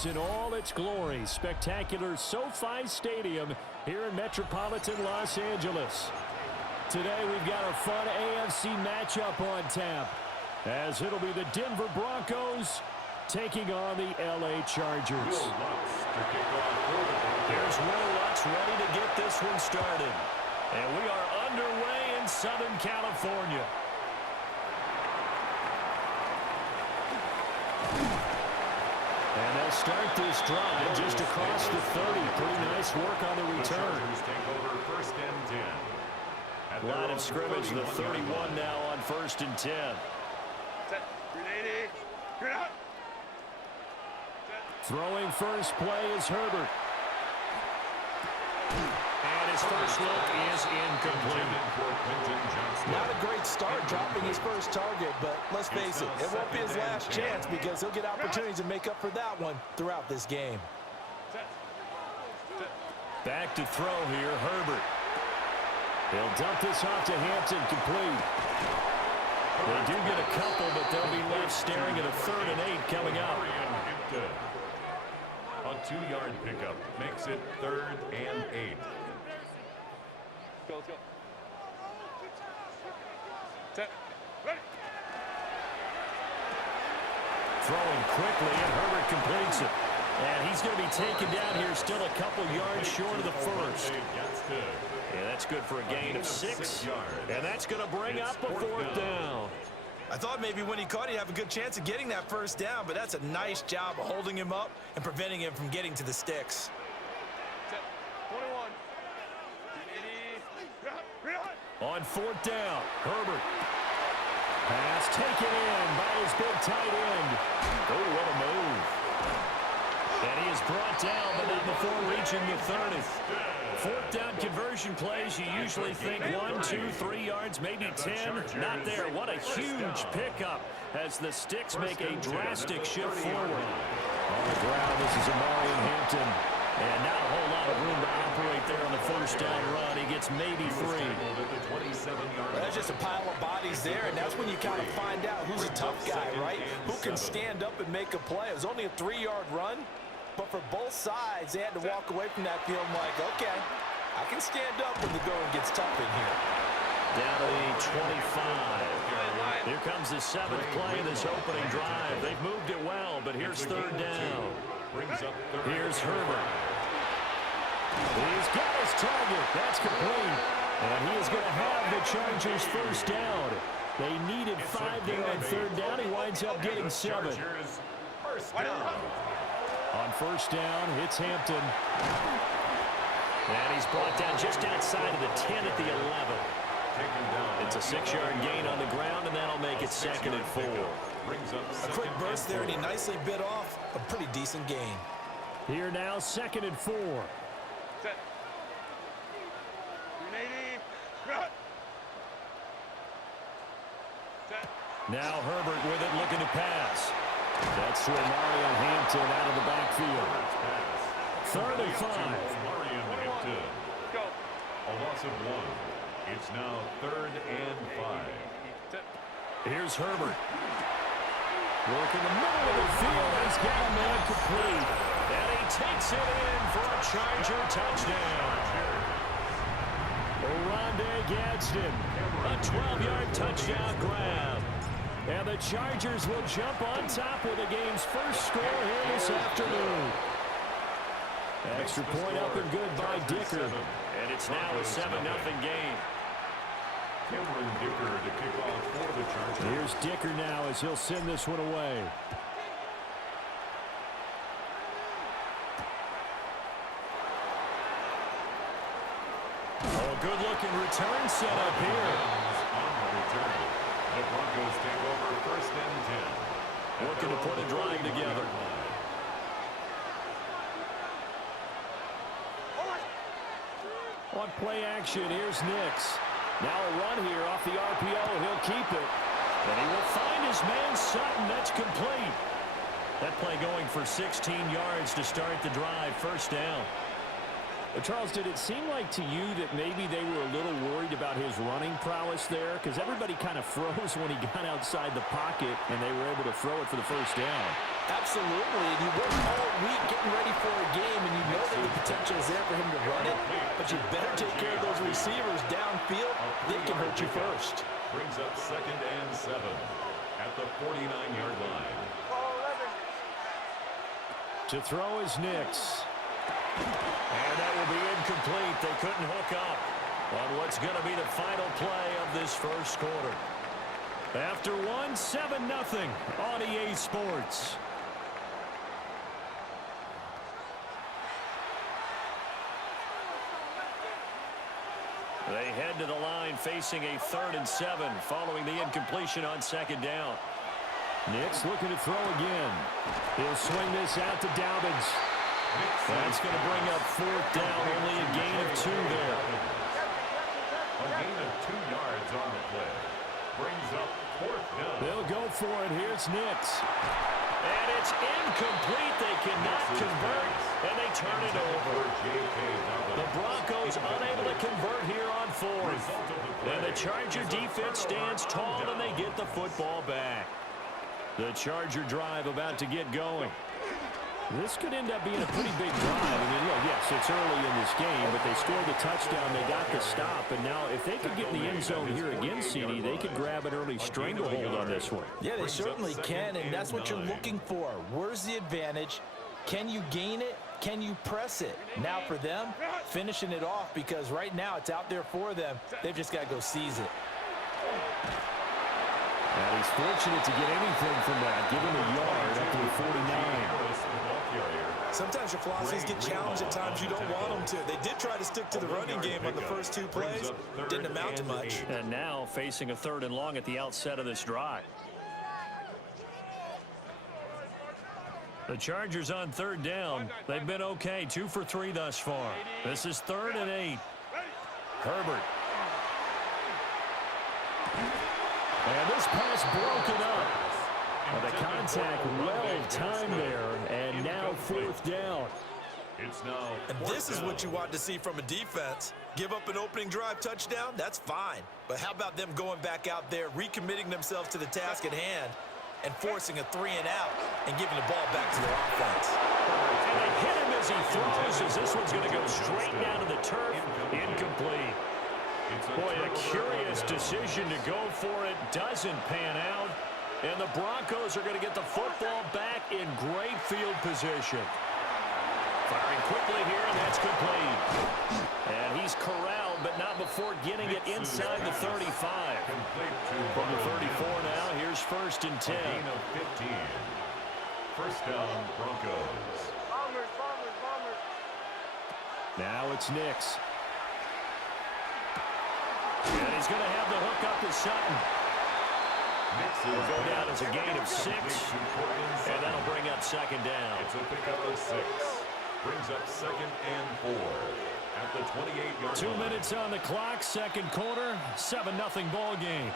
is in all its glory. Spectacular SoFi Stadium here in metropolitan Los Angeles. Today we've got a fun AFC matchup on tap, as it'll be the Denver Broncos taking on the LA Chargers. Here's Will Lutz ready to get this one started. And we are underway in Southern California. And they'll start this drive just across the 30. Pretty nice work on the return. Take over first and 10. Line of scrimmage, the 31 now on first and 10. Set. 380. Good out. Throwing first play is Herbert. And his first look is incomplete. Not a great start dropping his first target, but let's face it, it won't be his last chance because he'll get opportunities to make up for that one throughout this game. Back to throw here, Herbert. He'll dump this off to Hampton, complete. They do get a couple, but they'll be left staring at a 3rd and 8 coming up. A 2-yard pickup makes it 3rd and 8. Let's go. Set. Ready. Throwing quickly, and Herbert completes it. And he's going to be taken down here, still a couple yards short of the first. That's good. Yeah, that's good for a gain of 6. And that's going to bring up a 4th down. I thought maybe when he caught it, he'd have a good chance of getting that first down, but that's a nice job of holding him up and preventing him from getting to the sticks. Set. 21. 380. On 4th down, Herbert. Pass taken in by his big tight end. Oh, what a move. And he is brought down, but not before reaching the 30. 4th down conversion plays, you usually think 1, 2, 3 yards, maybe 10. Not there. What a huge pickup as the sticks make a drastic shift forward. On the ground, this is Amari Hampton. And not a whole lot of room to operate there on the first down run. He gets maybe 3. There's just a pile of bodies there, and that's when you kind of find out who's a tough guy, right? Who can stand up and make a play. It was only a 3-yard run, but for both sides, they had to walk away from that field like, okay, I can stand up when the going gets tough in here. Down to the 25. Here comes the 7th play of this opening drive. They've moved it well, but here's 3rd down. Here's Herbert. He's got his target. That's complete. And he is going to have the Chargers first down. They needed 5 there on 3rd down. He winds up getting 7. On first down, it's Hampton. And he's brought down just outside of the 10 at the 11. It's a 6-yard gain on the ground, and that'll make it 2nd and 4. A quick burst there, and he nicely bit off a pretty decent gain. Here now, 2nd and 4. Set. 380. Set. Now Herbert with it, looking to pass. That's to Amari Hampton out of the backfield. 3rd and 5. Hampton. Go. A loss of 1. It's now 3rd and 5. Set. Here's Herbert. Work in the middle of the field. He's got a man complete. And he takes it in for a Charger touchdown. Oronde Gadsden. A 12-yard touchdown grab. And the Chargers will jump on top with the game's first score here this afternoon. Extra point up and good by Dicker. And it's now a 7-0 game. Cameron Dicker to kick off for the Chargers. Here's Dicker now as he'll send this one away. Oh, good-looking return set up here. On the return. The Broncos take over first and 10. Looking to put a drive together. On play action, here's Nix. Now a run here off the RPO. He'll keep it. And he will find his man Sutton. That's complete. That play going for 16 yards to start the drive. First down. Charles, did it seem like to you that maybe they were a little worried about his running prowess there? Because everybody kind of froze when he got outside the pocket, and they were able to throw it for the first down. Absolutely. And he worked all week potential is there for him to run it, but you better take care of those receivers downfield. They can hurt you first. Brings up 2nd and 7 at the 49-yard line. To throw is Nix. And that will be incomplete. They couldn't hook up on what's going to be the final play of this first quarter. After one, 7-0 on EA Sports. They head to the line facing a 3rd and 7 following the incompletion on 2nd down. Nix looking to throw again. He'll swing this out to Dobbins. That's going to bring up 4th down, only a gain of 2 there. A gain of 2 yards on the play. Brings up 4th down. They'll go for it. Here's Nix. And it's incomplete. They cannot convert, and they turn it over. The Broncos unable to convert here on 4th. And the Charger defense stands tall, and they get the football back. The Charger drive about to get going. This could end up being a pretty big drive. I mean, look, yes, it's early in this game, but they scored the touchdown. They got the stop. And now if they could get in the end zone here again, CD, they could grab an early stranglehold on this one. Yeah, they certainly can, and that's what you're looking for. Where's the advantage? Can you gain it? Can you press it? Now for them, finishing it off, because right now it's out there for them. They've just got to go seize it. And he's fortunate to get anything from that. Give him a yard up to the 49. Sometimes your philosophies get challenged at times you don't want them to. They did try to stick to the running game on the first 2 plays. Didn't amount to much. And now facing a 3rd and long at the outset of this drive. The Chargers on 3rd down. They've been okay. 2 for 3 thus far. This is 3rd and 8. Herbert. And this pass broken up. Well, the contact well timed there, and now 4th down. And this is what you want to see from a defense. Give up an opening drive touchdown, that's fine. But how about them going back out there, recommitting themselves to the task at hand, and forcing a 3 and out, and giving the ball back to their offense. And they hit him as he throws, as this one's going to go straight down to the turf. Incomplete. Boy, a curious decision to go for it. Doesn't pan out. And the Broncos are going to get the football back in great field position. Firing quickly here, and that's complete. And he's corralled, but not before getting it inside the 35. From the 34 now, here's 1st and 10. Gain of 15. 1st down, Broncos. Now it's Nix. And he's going to have the hook up to Sutton. Will go down as a gain of 6. And that'll bring up 2nd down. It's a pickup of 6. Brings up 2nd and 4 at the 28-yard line. 2 minutes on the clock, 2nd quarter, 7-0 ball game.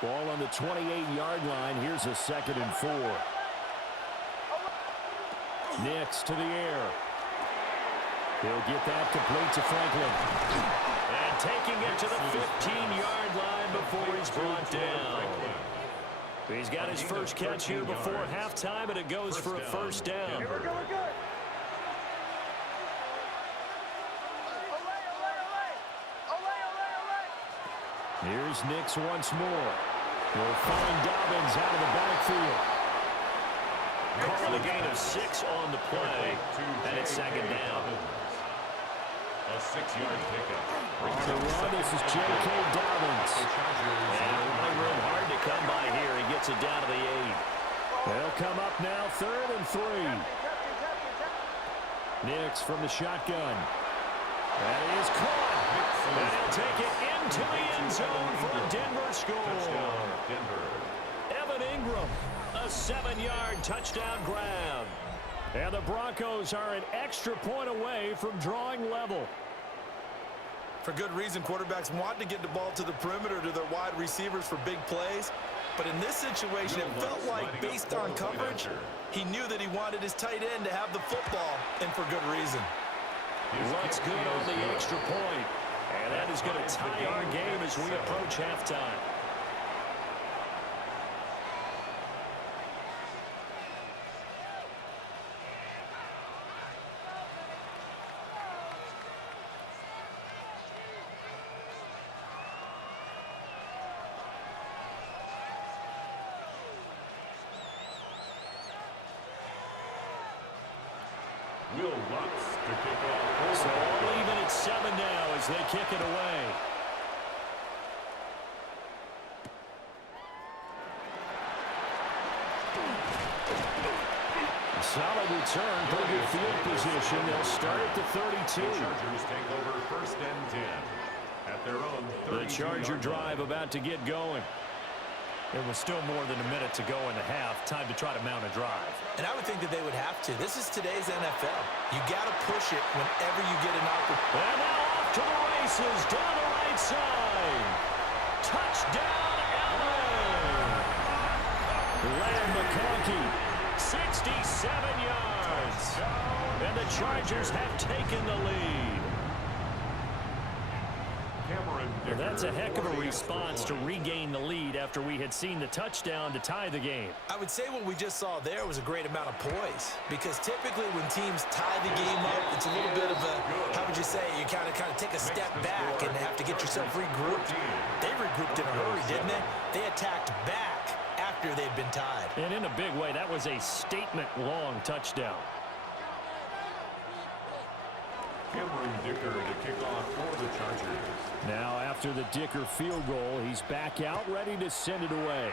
Ball on the 28-yard line. Here's a 2nd and 4. Nix to the air. He'll get that complete to Franklin. And taking it to the 15-yard line before he's brought down. He's got his first catch here before halftime, and it goes for a 1st down. Here's Nix once more. He'll find Dobbins out of the backfield. Calling a gain of 6 on the play, and it's 2nd down. A 6-yard pickup. On the run, this is J.K. Dobbins. And running room hard to come by here. He gets it down to the 8. They'll come up now, 3rd and 3. Nix from the shotgun. That is caught. And he'll take it into the end zone for a Denver score. Evan Ingram, a 7-yard touchdown grab. And the Broncos are an extra point away from drawing level. For good reason, quarterbacks want to get the ball to the perimeter to their wide receivers for big plays. But in this situation, it felt like, based on coverage, he knew that he wanted his tight end to have the football, and for good reason. Looks good on the extra point. And that is going to tie our game as we approach halftime. Will Lutz to kick off. So all even at 7 now as they kick it away. Solid return, pretty good field position. They'll start at the 32. The Chargers take over 1st and 10 at their own 32. The Charger drive about to get going. There was still more than a minute to go in the half. Time to try to mount a drive. And I would think that they would have to. This is today's NFL. You got to push it whenever you get an opportunity. And now off to the races down the right side. Touchdown, Allen. Lamb McConkey, 67 yards. And the Chargers have taken the lead. Well, that's a heck of a response to regain the lead after we had seen the touchdown to tie the game. I would say what we just saw there was a great amount of poise, because typically when teams tie the game up, it's a little bit of a, how would you say, you kind of take a step back and have to get yourself regrouped. They regrouped in a hurry, didn't they? They attacked back after they'd been tied. And in a big way, that was a statement-long touchdown. Cameron Dicker to kick off for the Chargers. Now after the Dicker field goal, he's back out ready to send it away.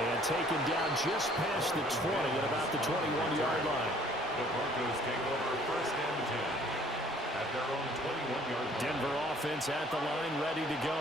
And taken down just past the 20 at about the 21-yard line. The Broncos take over 1st and 10 at their own 21-yard line. Denver offense at the line ready to go.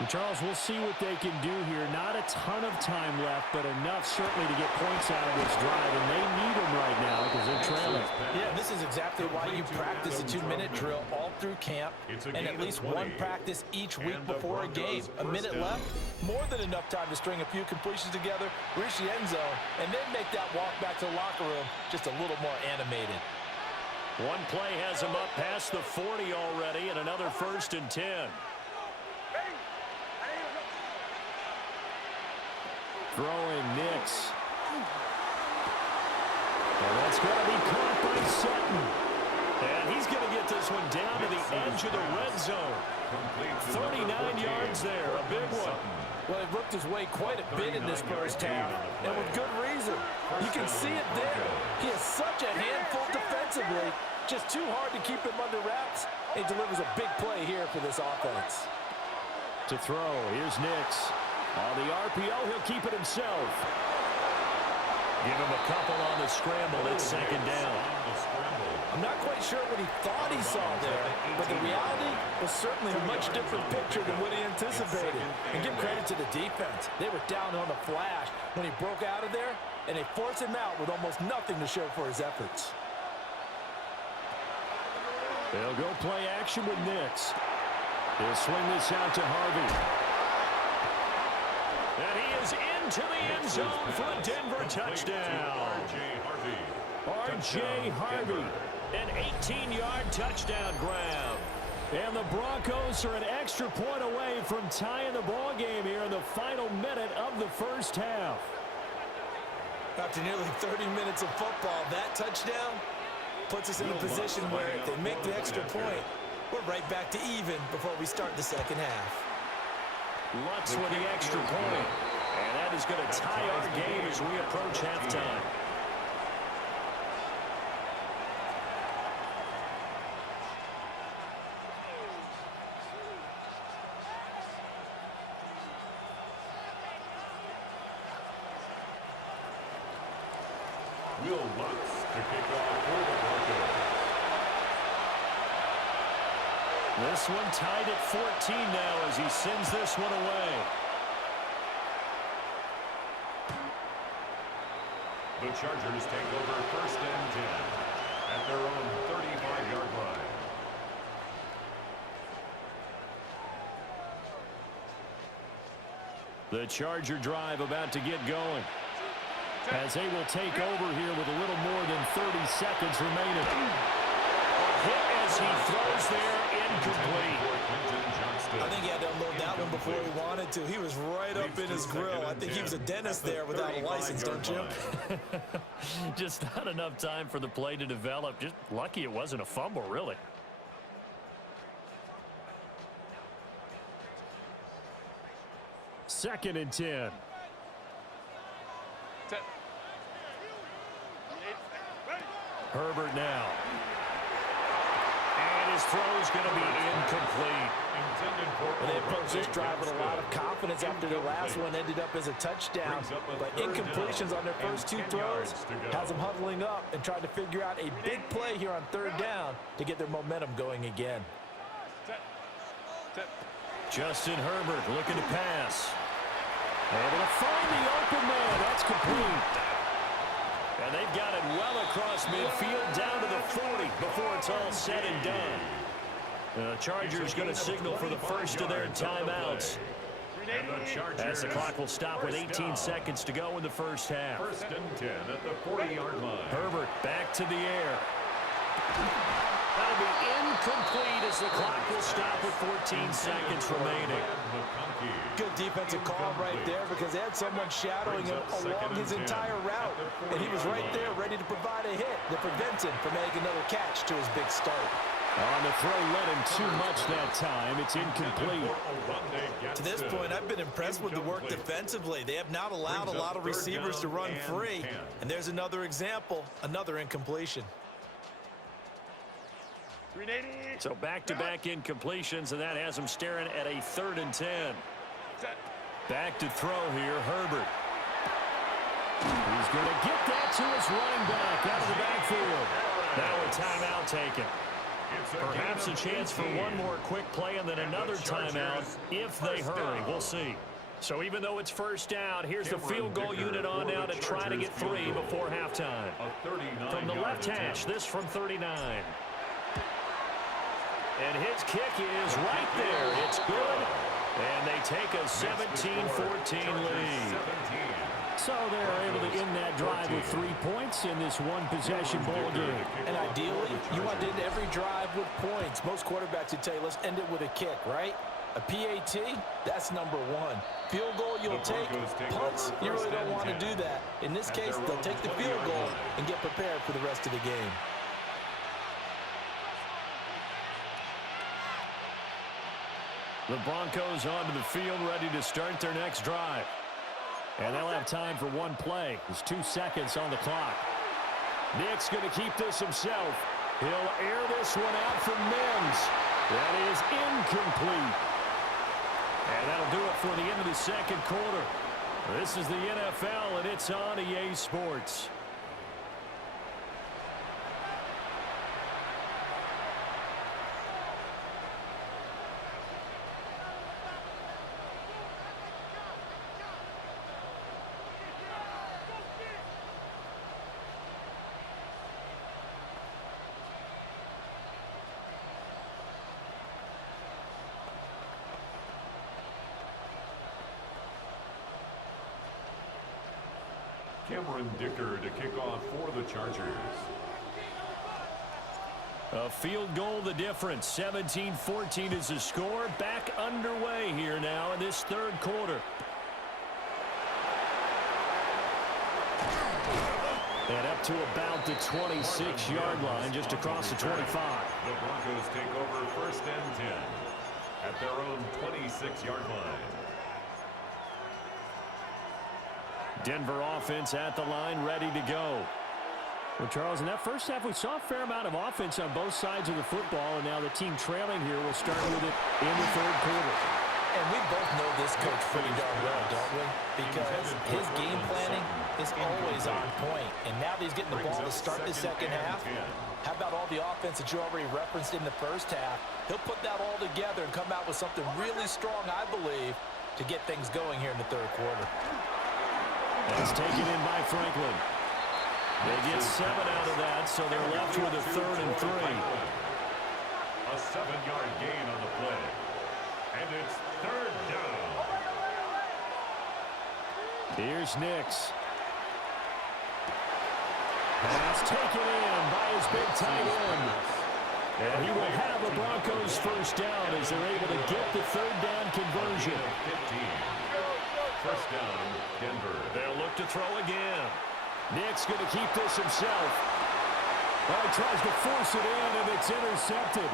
And Charles, we'll see what they can do here. Not a ton of time left, but enough certainly to get points out of this drive, and they need them right now because they're trailing. Yeah, this is exactly why you practice a 2-minute drill all through camp, and at least one practice each week before a game. A minute left, more than enough time to string a few completions together, reach the end zone, and then make that walk back to the locker room just a little more animated. One play has him up past the 40 already, and another 1st and 10. Throwing Nix. And that's going to be caught by Sutton. And he's going to get this one down to the edge of the red zone. 39 yards there, a big one. Well, he worked his way quite a bit in this first half, and with good reason. You can see it there. He is such a handful defensively. Just too hard to keep him under wraps. He delivers a big play here for this offense. To throw, here's Nix. On the RPO, he'll keep it himself. Give him a couple on the scramble. It's 2nd down. I'm not quite sure what he thought he saw there, but the reality was certainly a much different picture than what he anticipated. And give credit to the defense. They were down on the flash when he broke out of there, and they forced him out with almost nothing to show for his efforts. They'll go play action with Nix. He'll swing this out to Harvey. And he is into the end zone for a Denver touchdown. R.J. Harvey, an 18-yard touchdown grab. And the Broncos are an extra point away from tying the ball game here in the final minute of the first half. After nearly 30 minutes of football, that touchdown puts us in a position where if they make the extra point, we're right back to even before we start the second half. Lutz with the extra point. And that is going to tie our game as we approach halftime. Will Lutz to kick off for the Broncos. This one tied at 14 now as he sends this one away. The Chargers take over 1st and 10 at their own 35-yard line. The Charger drive about to get going. As they will take over here with a little more than 30 seconds remaining. Hit as he throws there, incomplete. I think he had to unload that one before he wanted to. He was right up in his grill. I think he was a dentist there without a license, don't you? Just not enough time for the play to develop. Just lucky it wasn't a fumble, really. 2nd and 10. Herbert now. And his throw is going to be incomplete. And they approached this drive with a lot of confidence after their last one ended up as a touchdown. But incompletions on their first 2 throws has them huddling up and trying to figure out a big play here on 3rd down to get their momentum going again. Justin Herbert looking to pass. Able to find the open man. That's complete. And they've got it well across midfield down to the 40 before it's all said and done. The Chargers going to signal for the first of their timeouts. As the clock will stop with 18 seconds to go in the first half. 1st and 10 at the 40-yard line. Herbert back to the air. That'll be incomplete as the clock will stop with 14 seconds remaining. Good defensive call right there because they had someone shadowing him along his entire route. And he was right there ready to provide a hit that prevents him from making another catch to his big start. On the throw, led him too much that time. It's incomplete. To this point, I've been impressed with the work defensively. They have not allowed a lot of receivers to run free. And there's another example, another incompletion. So back-to-back incompletions, and that has him staring at a 3rd and 10. Back to throw here, Herbert. He's going to get that to his running back out of the backfield. Now a timeout taken. Perhaps a chance for one more quick play and then another timeout if they hurry. We'll see. So even though it's 1st down, here's the field goal unit on now to try to get 3 before halftime. From the left hash, this from 39. And his kick is right there. It's good. And they take a 17-14 lead. So they're able to end that drive with 3 points in this one-possession ball game. And ideally, you want to end every drive with points. Most quarterbacks would tell you, let's end it with a kick, right? A PAT, that's number 1. Field goal you'll take. Punts, you really don't want to do that. In this case, they'll take the field goal and get prepared for the rest of the game. The Broncos onto the field, ready to start their next drive. And they'll have time for one play. There's 2 seconds on the clock. Nick's going to keep this himself. He'll air this one out for Mims. That is incomplete. And that'll do it for the end of the 2nd quarter. This is the NFL, and it's on EA Sports. Cameron Dicker to kick off for the Chargers. A field goal the difference. 17-14 is the score. Back underway here now in this 3rd quarter. And up to about the 26-yard line, just across the 25. The Broncos take over 1st and 10 at their own 26-yard line. Denver offense at the line, ready to go. Well, Charles, in that first half, we saw a fair amount of offense on both sides of the football, and now the team trailing here will start with it in the 3rd quarter. And we both know this coach pretty darn well, don't we? Because his game planning is always on point. And now that he's getting the ball to start the 2nd half, how about all the offense that you already referenced in the 1st half? He'll put that all together and come out with something really strong, I believe, to get things going here in the 3rd quarter. That's taken in by Franklin. They get 7 out of that, so they're left with a 3rd and 3. A 7-yard gain on the play. And it's 3rd down. Here's Nix. Pass taken in by his big tight end. And he will have the Broncos 1st down as they're able to get the 3rd down conversion. 15. 1st down, Denver. They'll look to throw again. Nick's going to keep this himself. Well, he tries to force it in, and it's intercepted.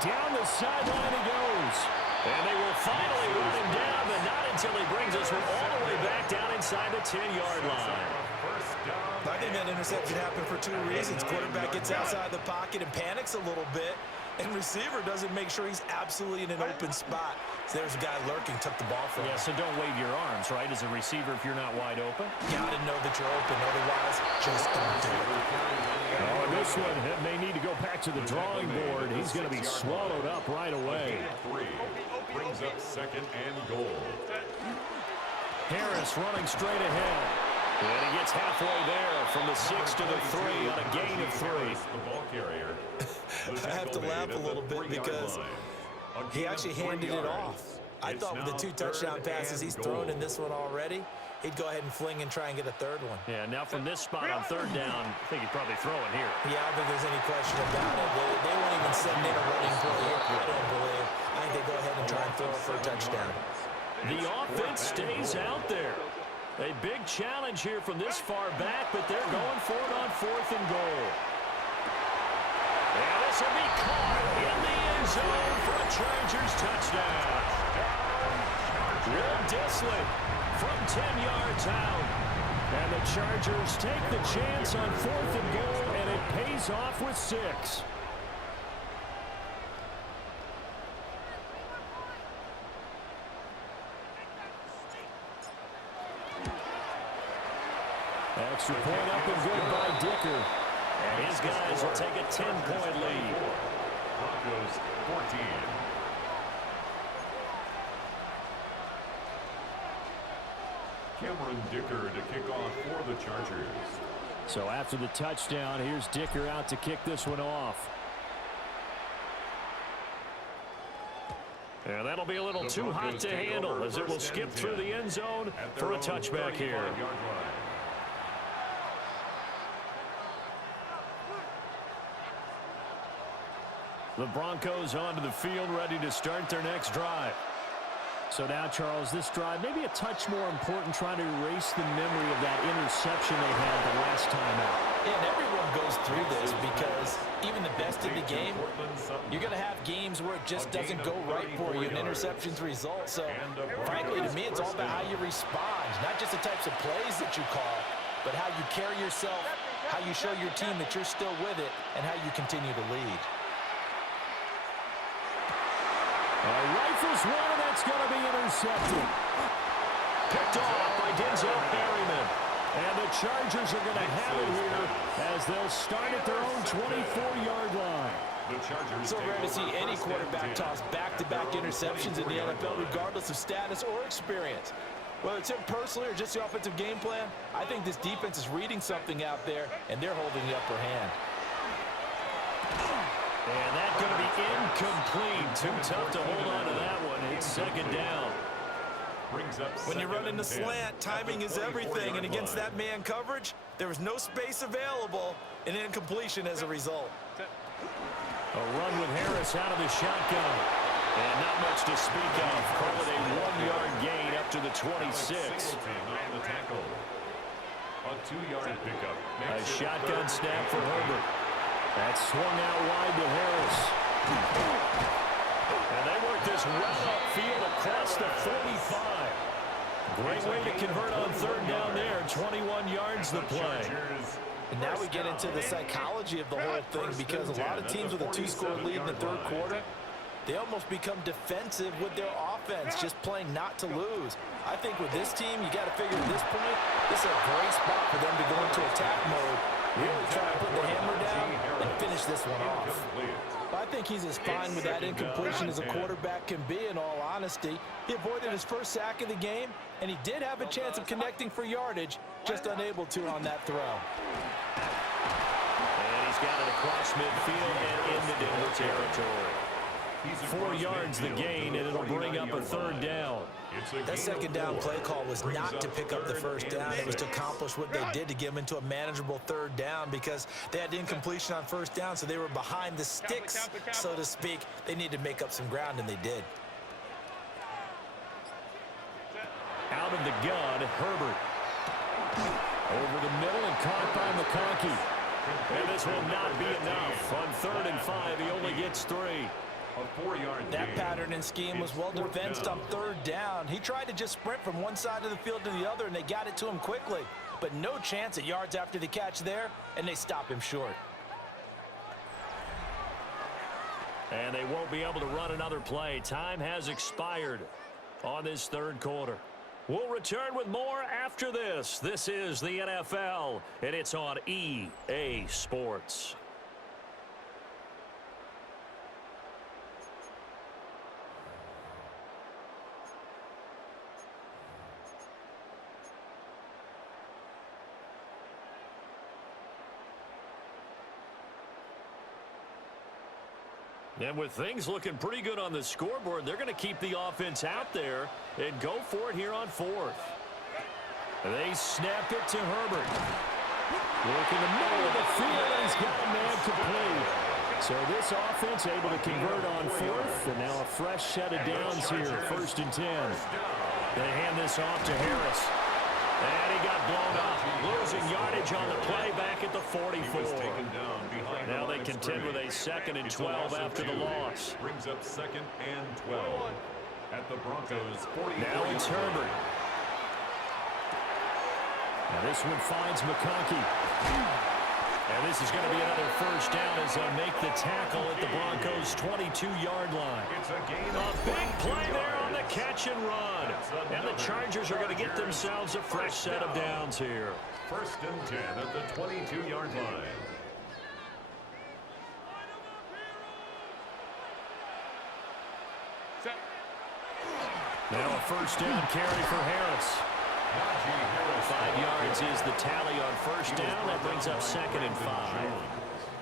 down the sideline he goes. And they will finally run him down, but not until he brings us all the way back down inside the 10-yard line. I think that interception happened for two reasons. Quarterback gets outside the pocket and panics a little bit, and receiver doesn't make sure he's absolutely in an open spot. So there's a guy lurking, took the ball from him. Yeah, so don't wave your arms, right, as a receiver if you're not wide open. Got to know that you're open, otherwise just don't do it. Oh, and this one may need to go back to the drawing board. He's going to be swallowed up right away. Brings up second and goal. Harris running straight ahead. And he gets halfway there from the 6 to the 3 on a gain of 3. The ball carrier. I have to laugh a little bit because he actually handed it off. I thought with the 2 touchdown passes he's thrown in this one already, he'd go ahead and fling and try and get a third one. Yeah, now from this spot on third down, I think he'd probably throw it here. Yeah, I don't think there's any question about it. They won't even send in a running play here, I don't believe. I think they go ahead and try and throw it for a touchdown. The offense stays out there. A big challenge here from this far back, but they're going for it on 4th and goal. And this will be caught in the end zone for a Chargers touchdown. Will Disley from 10 yards out. And the Chargers take the chance on 4th and goal, and it pays off with 6. Extra point up and good by Dicker. And his guys will take a 10-point lead. Broncos 14. Cameron Dicker to kick off for the Chargers. So after the touchdown, here's Dicker out to kick this one off. And that'll be a little too hot to handle as it will skip through the end zone for a touchback here. The Broncos onto the field, ready to start their next drive. So now, Charles, this drive maybe a touch more important, trying to erase the memory of that interception they had the last time out. Yeah, and everyone goes through this because even the best in the game, you're going to have games where it just doesn't go right for you, and interceptions result. So, frankly, to me, it's all about how you respond, not just the types of plays that you call, but how you carry yourself, how you show your team that you're still with it, and how you continue to lead. Rifles one, and that's going to be intercepted. Picked off by Denzel Perryman. And the Chargers are going to have it here as they'll start at their own 24-yard line. So rare to see any quarterback toss back-to-back interceptions in the NFL, regardless of status or experience. Whether it's him personally or just the offensive game plan, I think this defense is reading something out there, and they're holding the upper hand. And that's going to be incomplete. Too tough to hold on to that one. It's second down. When you run in the slant, timing is everything, and against that man coverage, there was no space available, and incompletion as a result. A run with Harris out of the shotgun. And not much to speak of. Call it a 1-yard gain up to the 26. A 2-yard pickup. A shotgun snap for Herbert. That's swung out wide to Harris. And they work this well upfield across the 45. Great way to convert on third down there. 21 yards the play. And now we get into the psychology of the whole thing, because a lot of teams with a 2-score lead in the third quarter, they almost become defensive with their offense, just playing not to lose. I think with this team, you got to figure at this point, this is a great spot for them to go into attack mode, really try to put the hammer down and finish this one off. But I think he's as fine with that incompletion as a quarterback can be, in all honesty. He avoided his first sack of the game, and he did have a chance of connecting for yardage, just unable to on that throw. And he's got it across midfield and into Denver territory. 4 yards the gain, and it'll bring up a third down. That second down play call was not to pick up the first down. It was to accomplish what they did, to get them into a manageable third down, because they had incompletion on first down, so they were behind the sticks, so to speak. They needed to make up some ground, and they did. Out of the gun, Herbert. Over the middle and caught by McConkey. And this will not be enough. On 3rd and 5, he only gets 3. A 4-yard gain. That pattern and scheme was well defensed on third down. He tried to just sprint from one side of the field to the other, and they got it to him quickly. But no chance at yards after the catch there, and they stop him short. And they won't be able to run another play. Time has expired on this third quarter. We'll return with more after this. This is the NFL, and it's on EA Sports. And with things looking pretty good on the scoreboard, they're going to keep the offense out there and go for it here on fourth. They snap it to Herbert. Look in the middle of the field, and he's got a man complete. So this offense able to convert on fourth, and now a fresh set of downs here, 1st and 10. They hand this off to Harris. And he got blown up, losing yardage on the play back at the 44. Now they contend with a 2nd and 12 after the loss. Brings up 2nd and 12 at the Broncos 40. Now it's Herbert. Now this one finds McConkey. And this is going to be another first down as they make the tackle at the Broncos' 22-yard line. A big play there on the catch and run. And the Chargers are going to get themselves a fresh set of downs here. 1st and 10 at the 22-yard line. Now a first down carry for Harris. 5 yards is the tally on first down. That brings up 2nd and 5.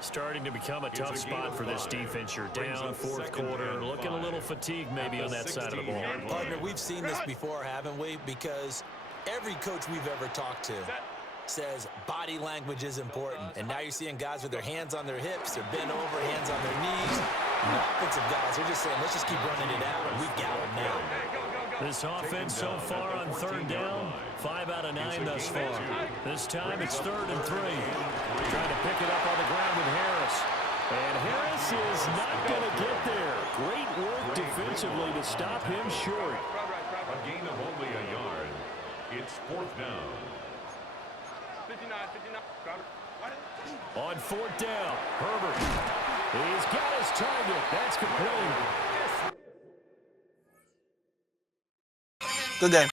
Starting to become a tough spot for this defense. You're down 4th quarter. Looking a little fatigued maybe on that side of the ball. Partner, we've seen this before, haven't we? Because every coach we've ever talked to says body language is important. And now you're seeing guys with their hands on their hips, they're bent over, hands on their knees. And the offensive guys, they're just saying, let's just keep running it out. We've got them now. This offense so far on 3rd down, 5 out of 9 thus far. This time it's 3rd and 3. Trying to pick it up on the ground with Harris. And Harris is not going to get there. Great work defensively to stop him short. A gain of only a yard. It's 4th down. 59. On 4th down, Herbert. He's got his target. That's complete. Good game.